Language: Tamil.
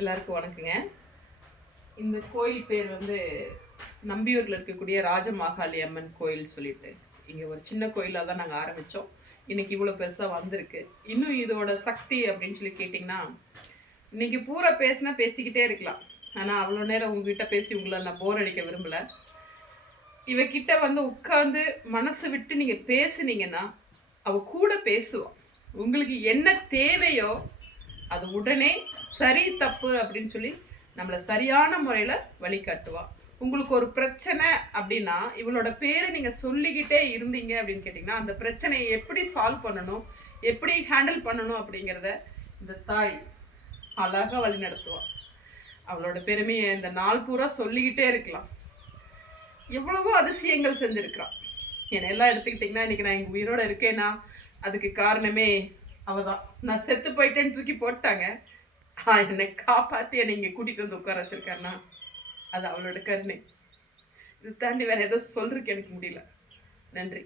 எல்லாருக்கும் வணக்கங்க. இந்த கோயில் பேர் வந்து நம்பியூரில் இருக்கக்கூடிய ராஜமாகாளி அம்மன் கோயில் சொல்லிட்டு இங்கே ஒரு சின்ன கோயிலாக தான் நாங்கள் ஆரம்பித்தோம். இன்னைக்கு இவ்வளோ பெருசாக வந்திருக்கு. இன்னும் இதோட சக்தி அப்படின்னு சொல்லி கேட்டிங்கன்னா, இன்னைக்கு பூரா பேசிக்கிட்டே இருக்கலாம். ஆனால் அவ்வளோ நேரம் உங்ககிட்ட பேசி உங்களை நான் போர் அடிக்க விரும்பலை. இவகிட்ட வந்து உட்காந்து மனசு விட்டு நீங்கள் பேசுனீங்கன்னா அவ கூட பேசுவான். உங்களுக்கு என்ன தேவையோ அது உடனே சரி தப்பு அப்படின்னு சொல்லி நம்மளை சரியான முறையில் வழிகாட்டுவாள். உங்களுக்கு ஒரு பிரச்சனை அப்படின்னா இவளோட பேரை நீங்கள் சொல்லிக்கிட்டே இருந்தீங்க அப்படின்னு கேட்டிங்கன்னா அந்த பிரச்சனையை எப்படி சால்வ் பண்ணணும், எப்படி ஹேண்டில் பண்ணணும் அப்படிங்கிறத இந்த தாய் அழகாக வழி நடத்துவாள். அவளோட பெருமையை இந்த நாள் பூரா சொல்லிக்கிட்டே இருக்கலாம். எவ்வளவோ அதிசயங்கள் செஞ்சுருக்கிறான். என்னெல்லாம் எடுத்துக்கிட்டிங்கன்னா இன்றைக்கி நான் எங்கள் உயிரோடு இருக்கேன்னா அதுக்கு காரணமே அவள் தான். நான் செத்து போயிட்டேன்னு தூக்கி போட்டாங்க, என்னை காப்பாற்றி என்னை இங்கே கூட்டிகிட்டு வந்து உட்கார வச்சிருக்காருன்னா அது அவளோட கருணை. இது தாண்டி வேறு ஏதோ சொல்றதுக்கு எனக்கு முடியல. நன்றி.